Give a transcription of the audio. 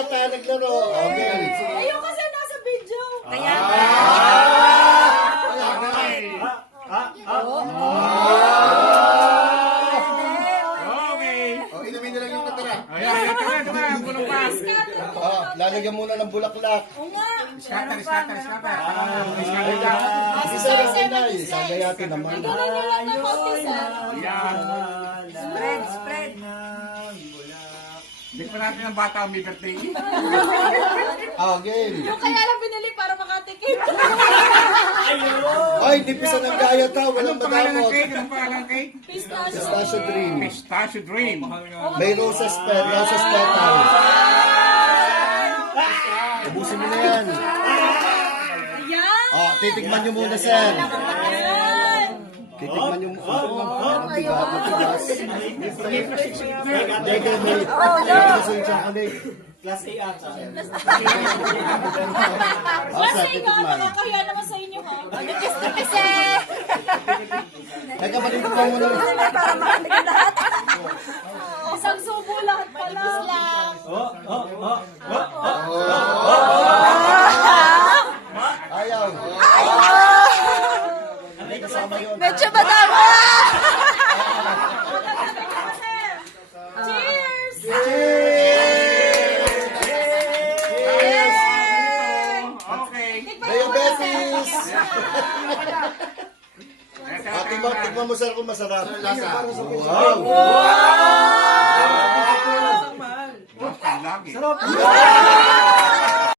bata naglaro. Okay. Ayun kasi nasa video. Kaya Oh, inumin na lang yung natira. Ayan, ito na, punong pas. Oh, lalagyan muna ng bulaklak. Oo nga. Scatter. Isa lang inay. Sagayatin naman. Ganun nyo lang ng konti sa. Ayan. spread. Hindi pa natin ang bata ang may birthday. Ah, game. Yung kaya lang binili para makatikim. Ay, di pisa ng gaya ta. Walang Anong pangalan ng madamot. cake? Anong pangalan ng cake? Pistachio. Pistachio dream. Pistachio Dream. May roses petals. Ubusin mo na yan. Ayan. Oh, titikman nyo muna, sir. Ayan. Titikman nyo muna. Matigas. Dede, may gusto yung chocolate. Class A ata. Basta ikaw, nakakahiya naman sa inyo ha. Kasi, Nagkabalito pa muna. para makatikim lahat. Isang subo lahat pala. Lang. Ayaw. Hindi kasama yun. Medyo madama. Cheers! Okay. Diabetes! Tignan mo sir kung masarap. Wow! Lagi. Sarap!